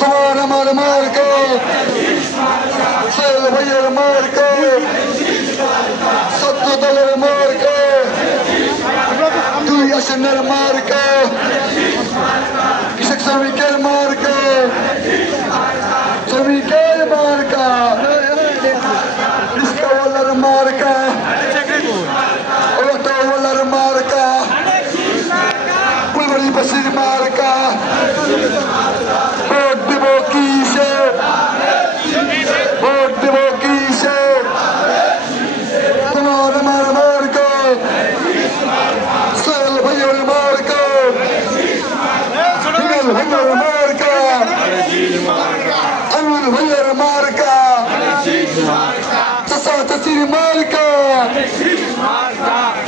তোমার আমার মার্কা সোহেল ভাইয়ের মার্কা, সত্য দলের মার্কা, দুই আসনের মার্কা, কৃষক শ্রমিকের মার্কা, শ্রমিকের মার্কা, রিস্কাওয়ালার মার্কা, অটোওয়ালার মার্কা, ফুলবাড়িবাসীর মার্কা। ভোট দেব কিসে, ভোট দেব কিসে, তোমার আমার মার্কা সোহেল ভাইয়ের মার্কা, হিমেল ভাইয়ের মার্কা, আমির ভাইয়ের মার্কা, চাচা চাচির মার্কা,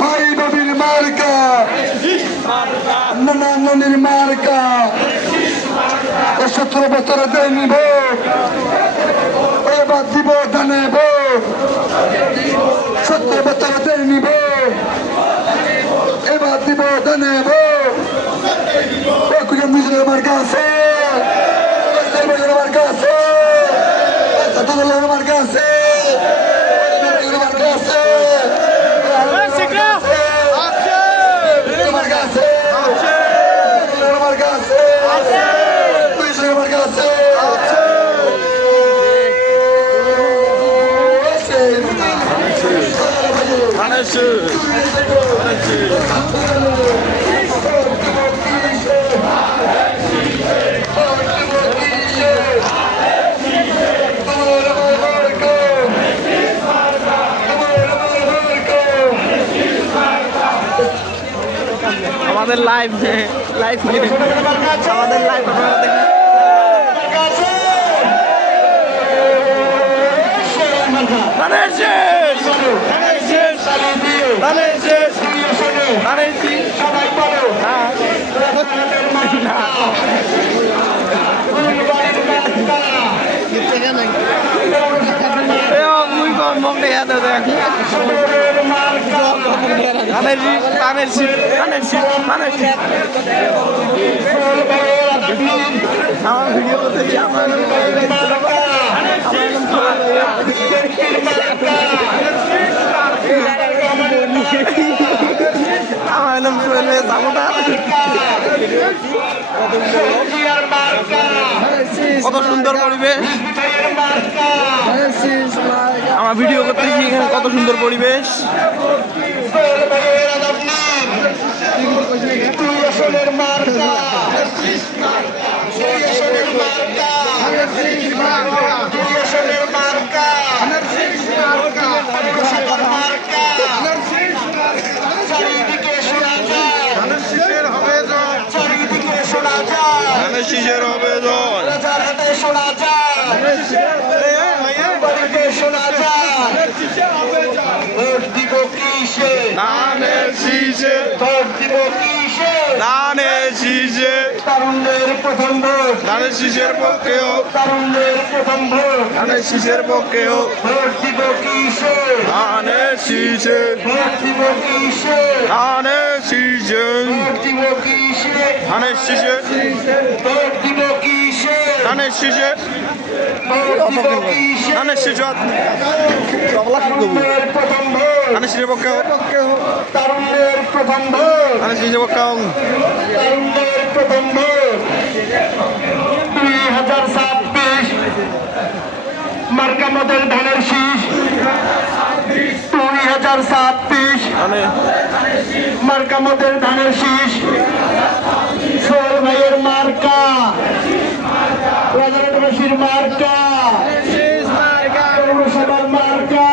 ভাই নবীর মার্কা, নানা নানির মার্কা। 17 বছর দেয়নি ভোট, এবার দিব ধানে ভোট। 17 বছর দেয়নি ভোট, এবার দিব ধানে ভোট। নিজের মার্কা আছে, মার্কা আছে, মার্কা আছে, মার্কা আছে, আমাদের লাইভ আমাদের লাইভ আমার ভিডিও করতে আমার নাম সোহেল কত সুন্দর পরিবেশ, আমার ভিডিও করতে এখানে কত সুন্দর পরিবেশ। শিশের হবে শোনা ভোট দিব কিসে, ধানের শীষে, ভোট দিব কিসে, ধানের শীষে, তারুণ্যের প্রথম ভোট ধানের শীষের পক্ষে হোক, তারুণ্যের প্রথম ভোট ধানের শীষের পক্ষে হোক, ভোট দিব কিসে, ধানের শীষে, ভোট দিব কিসে, ধানের শীষে, ভোট দিব কিসে, ধানের শীষে, ভোট দিব কিসে, ধানের শীষে, ধানের শীষ, ধানের শীষের পক্ষে হোক, তারুণ্যের প্রথম ভোট ধানের শীষের পক্ষে হোক, তারুণ্যের প্রথম ভোট 2026 মার্কা মডেল ধানের শীষ 2026 মার্কা মডেল ধানের শীষ সোহেল ভাইয়ের মার্কা, রাজারহাটবাসীর মার্কা, পৌরসভার মার্কা,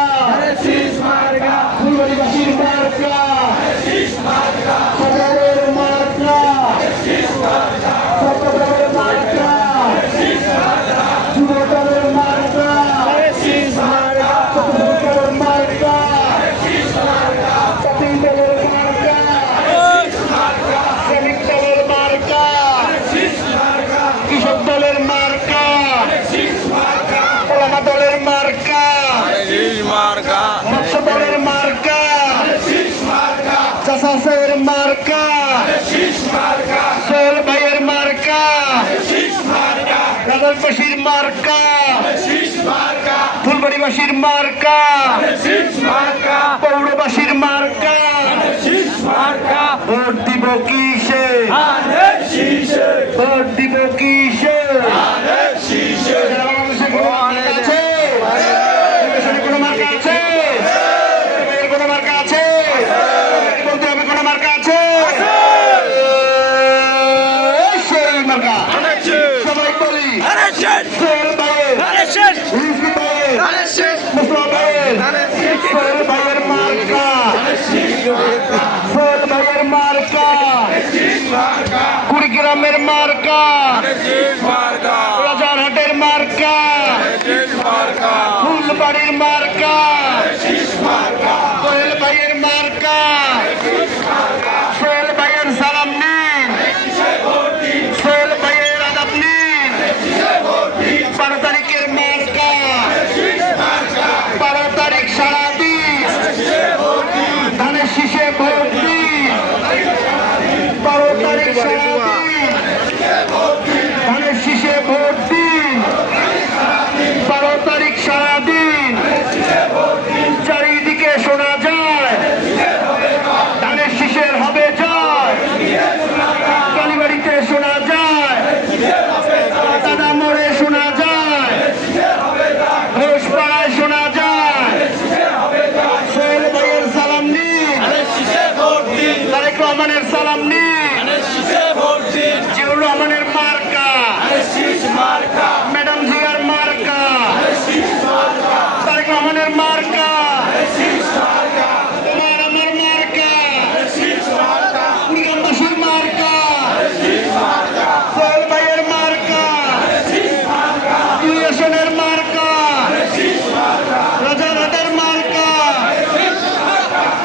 ফুলবাড়িবাসীর মার্কা, সদরের মার্কা, চট্টগ্রামের মার্কা, যুবদলের মার্কা, চট্টগ্রামের মার্কা, জাতীয় দলের মার্কা, শ্রমিক দলের মার্কা, কৃষক রাজনবাসীর মার্কা ফুলবাড়িবাসীর মার্কা পৌরবাসীর মার্কা ভোট দিব কিসে ভোট দিব কিসে কোনো মার্কা আছে কোনো মার্কা আছে বলতে হবে কোনো মার্কা আছে সেই মার্কা সবাই বলি সোহেল ভাইয়ের রিজভী ভাইয়ের মুস্তফা ভাইয়ের সোহেল ভাইয়ের মার্কা সোহেল ভাইয়ের মার্কা কুড়িগ্রামের মার্কা রাজারহাটের মার্কা ফুলবাড়ির মার্কা সোহেল ভাইয়ের মার্কা সোহেল ভাইয়ের সালাম নিন সোহেল ভাইয়ের আদাব নিন 12 তারিখের মার্কা 12 তারিখ সারাদিন ধানের শীষে ভোট দিন 12 তারিখ সারাদিন ধানের শীষে ভোট দিন 12 তারিখ সারাদিন চারিদিকে শোনা যায় ধানের শীষের হবে জয় কালীবাড়িতে শোনা যায় দাদা মোড়ে শোনা যায় ঘোষপাড়ায় শোনা যায় সোহেল ভাইয়ের সালাম নিন তারেক রহমানের সালাম নিন জিয়াউর রহমানের মার্কা ম্যাডাম জিয়ার মার্কা তারেক রহমানের মার্কা তোমার আমার মার্কা কুড়িগ্রামবাসীর মার্কা সোহেল ভাইয়ের মার্কা দুই আসনের মার্কা রাজারহাটের মার্কা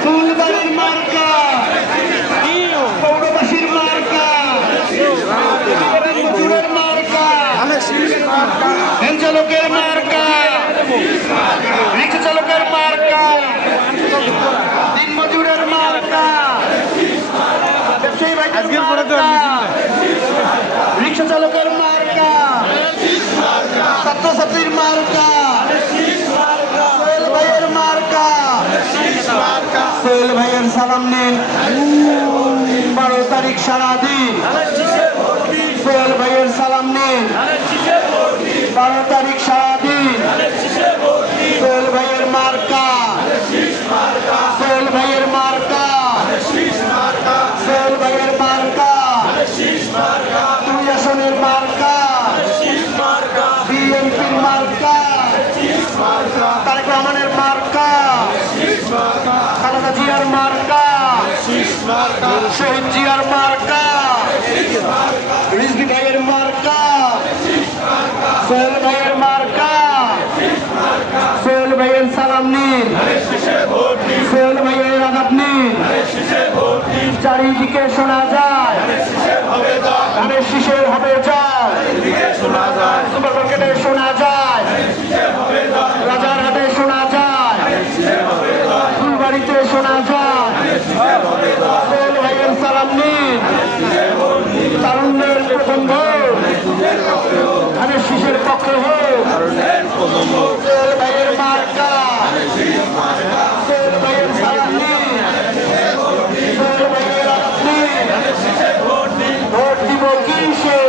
ফুলবাড়ির মার্কা পৌরবাসীর মার্কা মজুরের মার্কা ভ্যান চালকের মার্কা রিক্সা চালকের মার্কা দিন মজুরের মার্কা ব্যবসায়ী ভাইদের মার্কা রিক্সা চালকের মার্কা ছাত্রছাত্রীর মার্কা সোহেল ভাইয়ের মার্কা সোহেল ভাইয়ের সালাম নিন 12 তারিখ সারাদিন সোহেল ভাইয়ের সালাম নিন 12 তারিখ সারাদিন সোহেল ভাইয়ের মার্কা সোহেল ভাইয়ের মার্কা সোহেল ভাইয়ের মার্কা দুই আসনের মার্কা বিএনপির মার্কা তারেক রহমানের মার্কা খালেদা জিয়ার মার্কা শহীদ জিয়ার মার্কা রিজভী ভাইয়ের মার্কা সোহেল ভাইয়ের মার্কা সোহেল ভাইয়ের সালাম নিন সোহেল ভাইয়ের আদাব নিন চারিদিকে শোনা যায় ধানের শীষের হবে জয় সুপার মার্কেটে শোনা যায় রাজারহাটে শোনা যায় ফুলবাড়িতে শোনা যায় সোহেল ভাইয়ের সালাম নিন তারুণ্যের প্রথম ভোট ধানের শীষের পক্ষে হোক সোহেল ভাইয়ের মার্কা সোহেল ভাইয়ের সালাম নিন সোহেল ভাইয়ের আদাব নিন ভোট দিব কিসে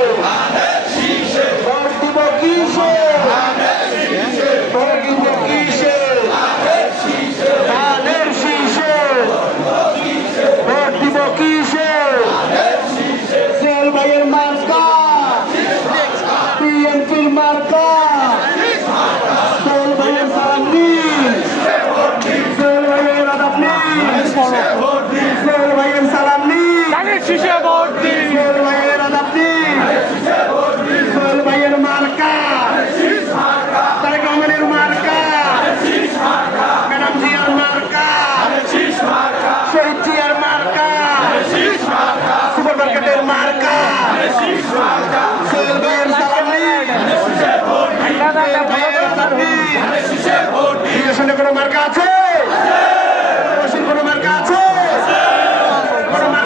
ভোট দিব কিসে ভোট দিব কিসে ধানের শীষে ভোট দিব কিসে সোহেল ভাইয়ের মার্কা বিএনপির মার্কা সোহেল ভাইয়ের সালাম নিন সোহেল ভাইয়ের আদাব নিন সোহেল ভাইয়ের সালাম নিন সোহেল ভাইয়ের আদাব নিন সোহেল ভাইয়ের মার্কা তারেক রহমানের মার্কা ম্যাডাম জিয়ার মার্কা শহীদ জিয়ার মার্কা সুপার মার্কেটের মার্কা সোহেল ভাইয়ের সালাম নিন সোহেল ভাইয়ের আদাব নিন